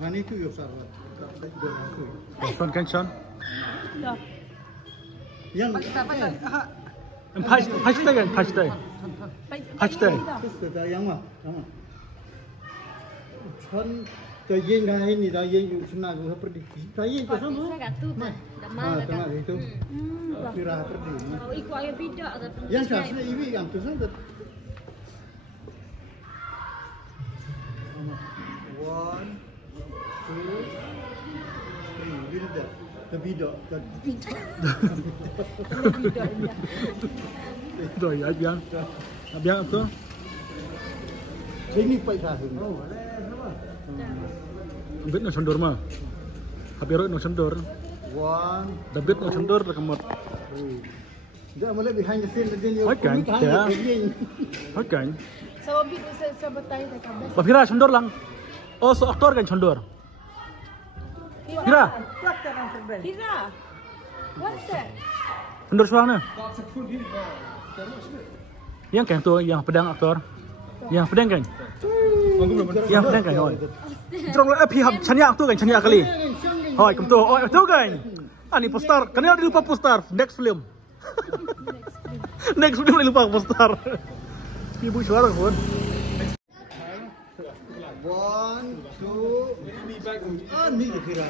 Hani tu yok sarwa. Son kan son. Yang Patch kan patch yang mah. Chon cái gì ngay này đó gì chúng ta cũng pergi cái gì cái sama tengah itu kira pergi ikut ayah beda yang seharusnya ibu yang tu sahaja 1 2 3 beda terbeda rồi biang tu ini pai sahih Bit no sondor mah. Habiro no sondor. Dabit no sondor kamot. Dia mulai behind the scene dia. Oke. Oke. Sama bit sa batay ta kabes. Pahira sondor lang. Oh, so aktor kan sondor. Pahira. Hira. What's that? Sondor suara. Yang kan tu yang pedang aktor. Yang pedang kan? Yang pedang kan. Trong lại phi hợp chania aktor kan chania kali. Hoi, kum tu. Oh, tu kan. Ani poster. Kan dia lupa poster next film. Next film lupa poster. Ibu suara pun. 1 2 ni kira.